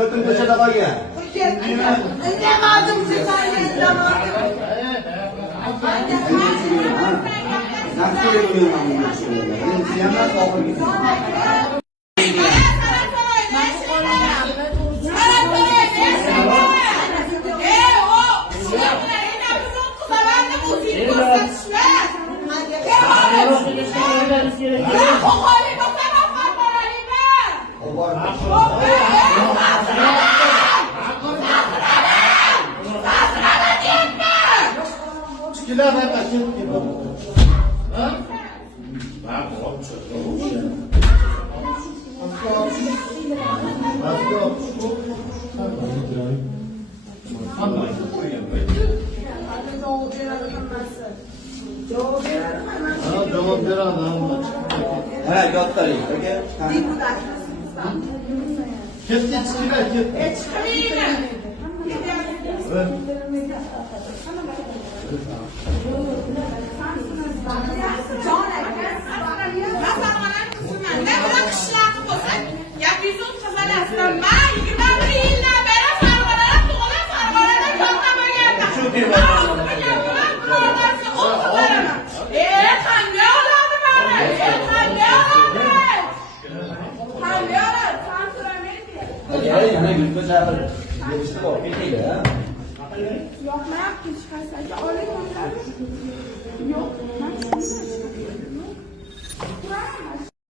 Kötü köşede var ya. Demedim ki sen demedim. Nasıl yapıyorum ben bunu şöyle? Benim siyemez kalkır gidiyor. Çıkılar ben kaçırdım gibi. Ha? Cevap ver adam. Evet, göstereyim. Peki. Kepti çıkılar kepti. Hadi yana gülüp sefer geçti o bir ya. Yok ne yaptın çıkarsa? Öyle gönderdim. Yok. Ben şunu da çıkarıyorum. Kur'an